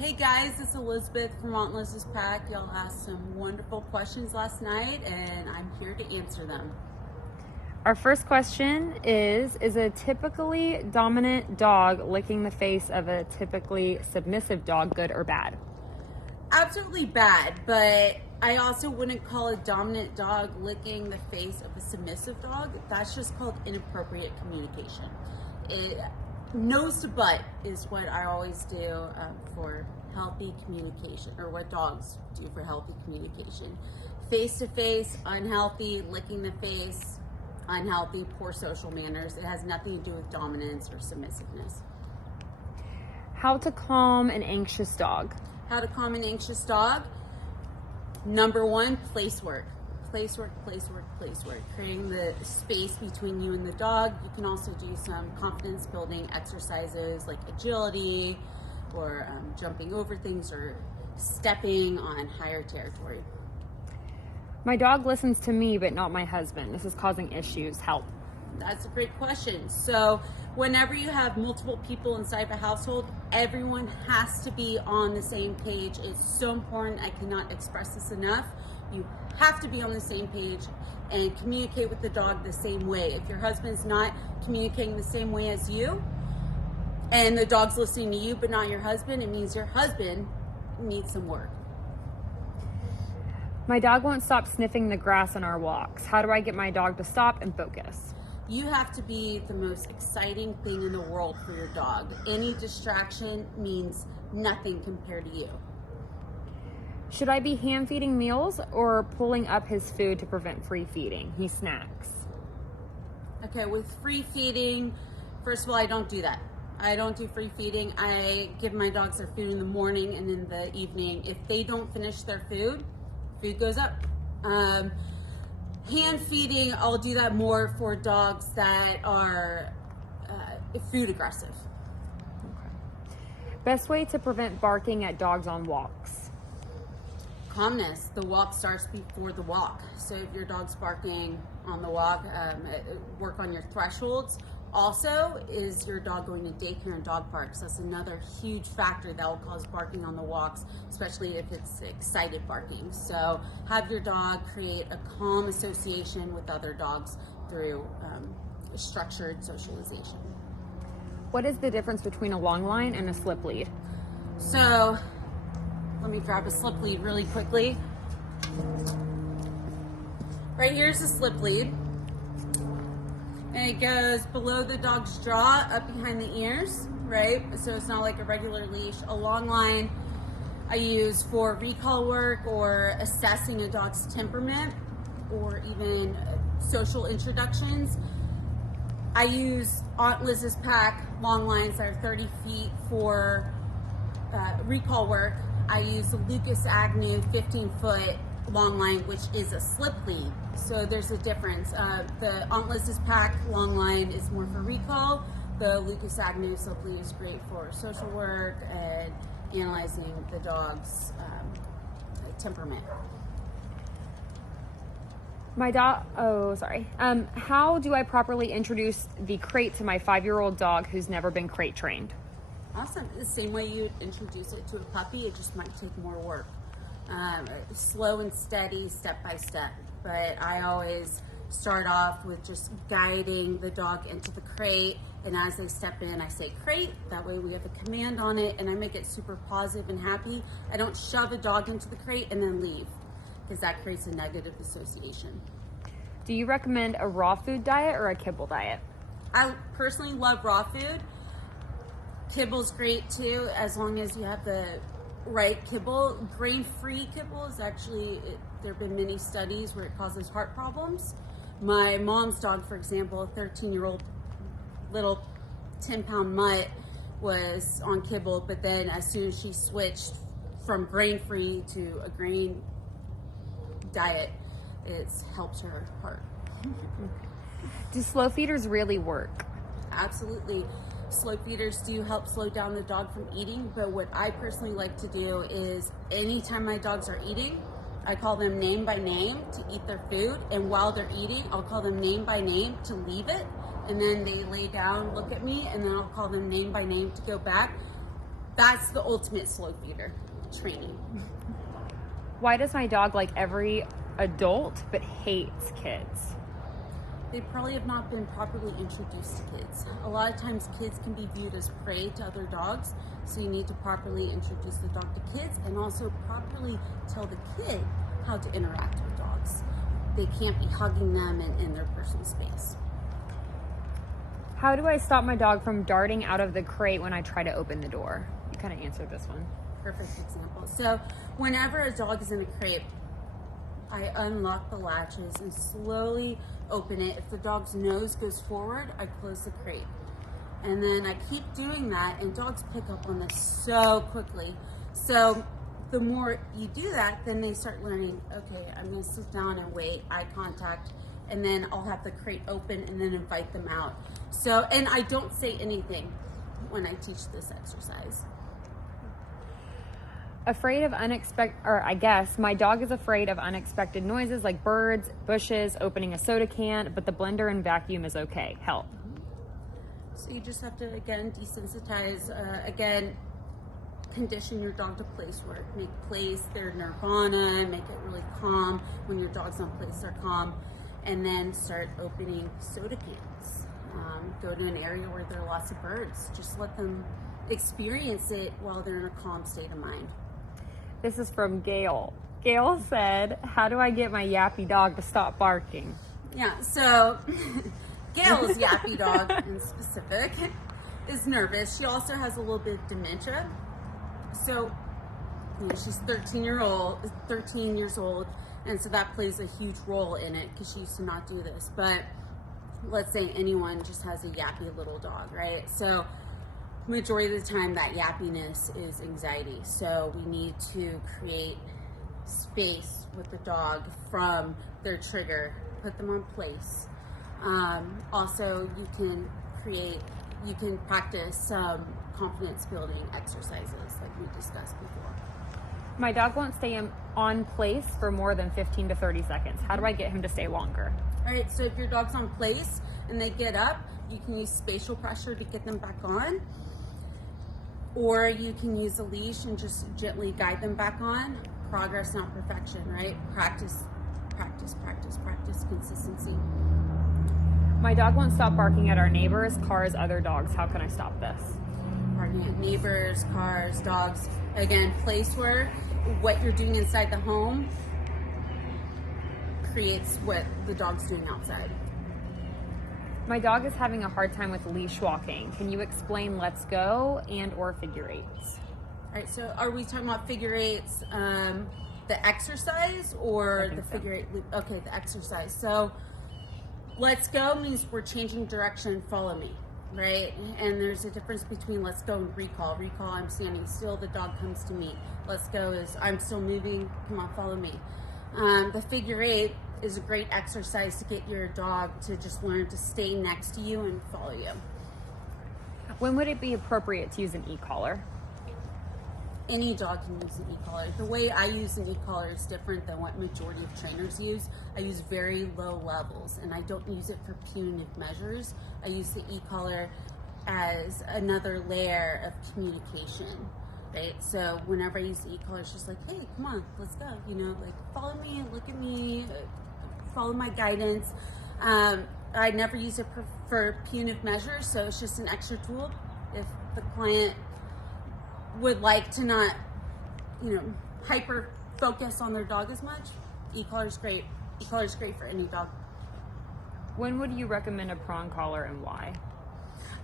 Hey guys, it's Elizabeth from Aunt Liz's Pack. Y'all asked some wonderful questions last night and I'm here to answer them. Our first question is a typically dominant dog licking the face of a typically submissive dog good or bad? Absolutely bad, but I also wouldn't call a dominant dog licking the face of a submissive dog. That's just called inappropriate communication. Nose to butt is what I always do for healthy communication, or what dogs do for healthy communication. Face to face, unhealthy, licking the face, unhealthy, poor social manners. It has nothing to do with dominance or submissiveness. How to calm an anxious dog? How to calm an anxious dog? Number one, place work. Place work, place work, place work. Creating the space between you and the dog. You can also do some confidence building exercises like agility or jumping over things or stepping on higher territory. My dog listens to me but not my husband. This is causing issues. Help. That's a great question. So whenever you have multiple people inside of a household, everyone has to be on the same page. It's so important. I cannot express this enough. You have to be on the same page and communicate with the dog the same way. If your husband's not communicating the same way as you and the dog's listening to you but not your husband, it means your husband needs some work. My dog won't stop sniffing the grass on our walks. How do I get my dog to stop and focus? You have to be the most exciting thing in the world for your dog. Any distraction means nothing compared to you. Should I be hand feeding meals or pulling up his food to prevent free feeding? He snacks. Okay, with free feeding, first of all, I don't do that. I don't do free feeding. I give my dogs their food in the morning and in the evening. If they don't finish their food, food goes up. Hand feeding, I'll do that more for dogs that are food aggressive. Okay. Best way to prevent barking at dogs on walks? Calmness. The walk starts before the walk. So if your dog's barking on the walk, work on your thresholds. Also, is your dog going to daycare and dog parks? That's another huge factor that will cause barking on the walks, especially if it's excited barking. So have your dog create a calm association with other dogs through structured socialization. What is the difference between a long line and a slip lead? So let me grab a slip lead really quickly. Right here's a slip lead. And it goes below the dog's jaw, up behind the ears, right? So it's not like a regular leash. A long line I use for recall work or assessing a dog's temperament or even social introductions. I use Aunt Liz's Pack long lines that are 30 feet for recall work. I use the Lucas Agnew 15-foot long line, which is a slip lead. So there's a difference. The Aunt Liz's Pack long line is more for recall. The Lucas Agnew slip lead is great for social work and analyzing the dog's temperament. How do I properly introduce the crate to my 5-year-old dog who's never been crate trained? Awesome. The same way you introduce it to a puppy, it just might take more work. Slow and steady, step by step. But I always start off with just guiding the dog into the crate, and as they step in, I say crate. That way we have a command on it, and I make it super positive and happy. I don't shove a dog into the crate and then leave, because that creates a negative association. Do you recommend a raw food diet or a kibble diet? I personally love raw food. Kibble's great too, as long as you have the right kibble. Grain-free kibble is actually, there have been many studies where it causes heart problems. My mom's dog, for example, a 13-year-old little 10-pound mutt, was on kibble, but then as soon as she switched from grain-free to a grain diet, it's helped her heart. Do slow feeders really work? Absolutely. Slow feeders do help slow down the dog from eating, but what I personally like to do is anytime my dogs are eating, I call them name by name to eat their food, and while they're eating, I'll call them name by name to leave it, and then they lay down, look at me, and then I'll call them name by name to go back. that's the ultimate slow feeder training. Why does my dog like every adult but hates kids? They probably have not been properly introduced to kids. A lot of times kids can be viewed as prey to other dogs, so you need to properly introduce the dog to kids and also properly tell the kid how to interact with dogs. They can't be hugging them in their personal space. How do I stop my dog from darting out of the crate when I try to open the door? You kind of answered this one. Perfect example. So whenever a dog is in a crate, I unlock the latches and slowly open it. If the dog's nose goes forward, I close the crate. And then I keep doing that, and dogs pick up on this so quickly. So the more you do that, then they start learning, okay, I'm gonna sit down and wait, eye contact, and then I'll have the crate open and then invite them out. So, and I don't say anything when I teach this exercise. Afraid of I guess my dog is afraid of unexpected noises like birds, bushes, opening a soda can, but the blender and vacuum is okay. Help. So you just have to, again, desensitize, again, condition your dog to place work. Make place their nirvana, make it really calm. When your dog's on place, they're calm. And then start opening soda cans. Go to an area where there are lots of birds. Just let them experience it while they're in a calm state of mind. This is from Gail. Gail said, how do I get my Yappy dog to stop barking? Yeah, so Gail's Yappy dog in specific is nervous. She also has a little bit of dementia. So, you know, she's 13 years old, and so that plays a huge role in it because she used to not do this. But let's say anyone just has a yappy little dog, right? So majority of the time that yappiness is anxiety. So we need to create space with the dog from their trigger, put them on place. Also, you can practice some confidence building exercises like we discussed before. My dog won't stay on place for more than 15 to 30 seconds. How do I get him to stay longer? All right, so if your dog's on place and they get up, you can use spatial pressure to get them back on. Or you can use a leash and just gently guide them back on. Progress, not perfection, right? Practice, practice, practice, practice, consistency. My dog won't stop barking at our neighbors, cars, other dogs. How can I stop this? Barking at neighbors, cars, dogs. Again, place work. What you're doing inside the home creates what the dog's doing outside. My dog is having a hard time with leash walking. Can you explain let's go and or figure eights? All right, so are we talking about figure eights, the exercise or the figure eight loop? Okay, the exercise. So let's go means we're changing direction, follow me, right? And there's a difference between let's go and recall. Recall, I'm standing still, the dog comes to me. Let's go is I'm still moving, come on, follow me. The figure eight is a great exercise to get your dog to just learn to stay next to you and follow you. When would it be appropriate to use an e-collar? Any dog can use an e-collar. The way I use an e-collar is different than what majority of trainers use. I use very low levels, and I don't use it for punitive measures. I use the e-collar as another layer of communication, right? So whenever I use the e-collar, it's just like, hey, come on, let's go. You know, like follow me, look at me, follow my guidance. I never use it for punitive measures, so it's just an extra tool. If the client would like to not, hyper focus on their dog as much, e-collar is great. E-collar is great for any dog. When would you recommend a prong collar and why?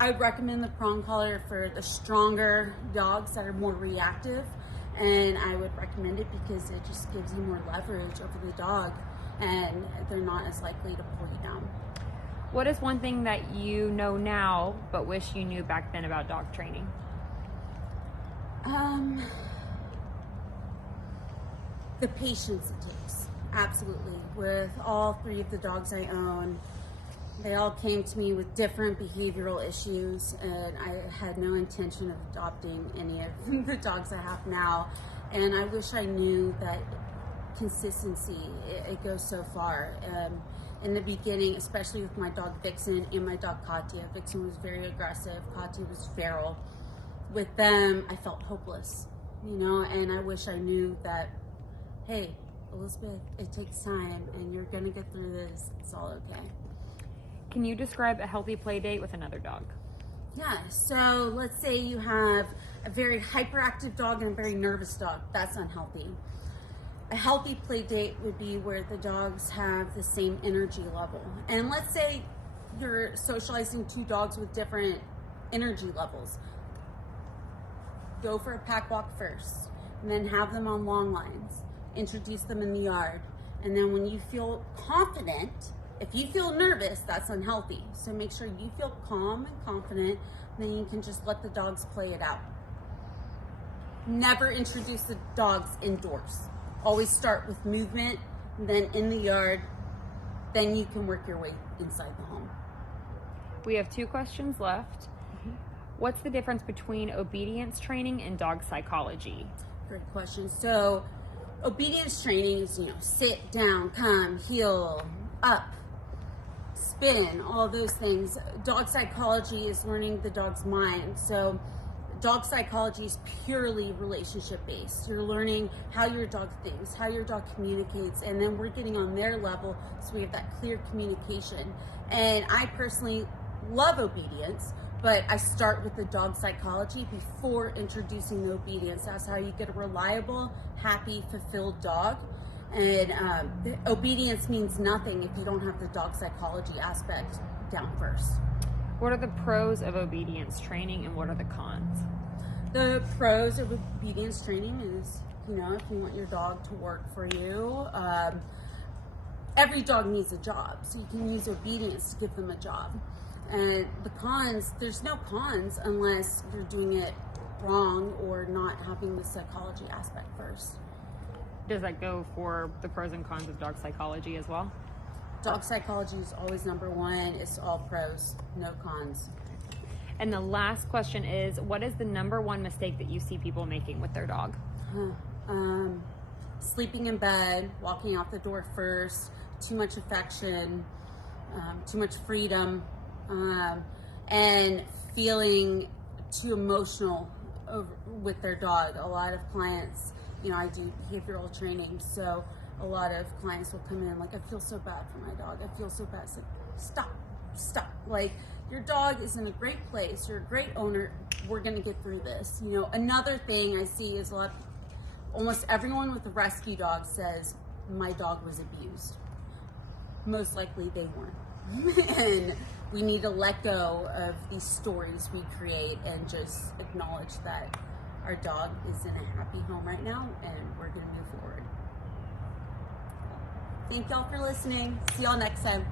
I would recommend the prong collar for the stronger dogs that are more reactive, and I would recommend it because it just gives you more leverage over the dog, and they're not as likely to pull you down. What is one thing that you know now but wish you knew back then about dog training? The patience it takes, absolutely. With all three of the dogs I own, they all came to me with different behavioral issues, and I had no intention of adopting any of the dogs I have now. And I wish I knew that consistency, it goes so far. In the beginning, especially with my dog Vixen and my dog Katya, Vixen was very aggressive, Katya was feral. with them, I felt hopeless, you know, and I wish I knew that, hey, Elizabeth, it takes time and you're going to get through this. It's all okay. Can you describe a healthy play date with another dog? Yeah, so let's say you have a very hyperactive dog and a very nervous dog. That's unhealthy. A healthy play date would be where the dogs have the same energy level. And let's say you're socializing two dogs with different energy levels. Go for a pack walk first, and then have them on long lines. Introduce them in the yard. And then when you feel confident, if you feel nervous, that's unhealthy. So make sure you feel calm and confident, then you can just let the dogs play it out. Never introduce the dogs indoors. Always start with movement, then in the yard, then you can work your way inside the home. We have 2 questions left. What's the difference between obedience training and dog psychology? Great question. So obedience training is, sit down, come, heel, up, spin, all those things. Dog psychology is learning the dog's mind. So dog psychology is purely relationship based. You're learning how your dog thinks, how your dog communicates, and then we're getting on their level so we have that clear communication. And I personally love obedience, but I start with the dog psychology before introducing the obedience. That's how you get a reliable, happy, fulfilled dog. And obedience means nothing if you don't have the dog psychology aspect down first. What are the pros of obedience training and what are the cons? The pros of obedience training is, if you want your dog to work for you, every dog needs a job. So you can use obedience to give them a job. And the cons, there's no cons unless you're doing it wrong or not having the psychology aspect first. Does that go for the pros and cons of dog psychology as well? Dog psychology is always number one. It's all pros, no cons. And the last question is, what is the number one mistake that you see people making with their dog? Sleeping in bed, walking out the door first, too much affection, too much freedom, and feeling too emotional with their dog. A lot of clients, I do behavioral training, so a lot of clients will come in like, I feel so bad for my dog. I feel so bad. It's like, stop. Like, your dog is in a great place. You're a great owner. We're going to get through this. Another thing I see is almost everyone with a rescue dog says, my dog was abused. Most likely they weren't. And we need to let go of these stories we create and just acknowledge that our dog is in a happy home right now and we're going to move forward. Thank y'all for listening. See y'all next time.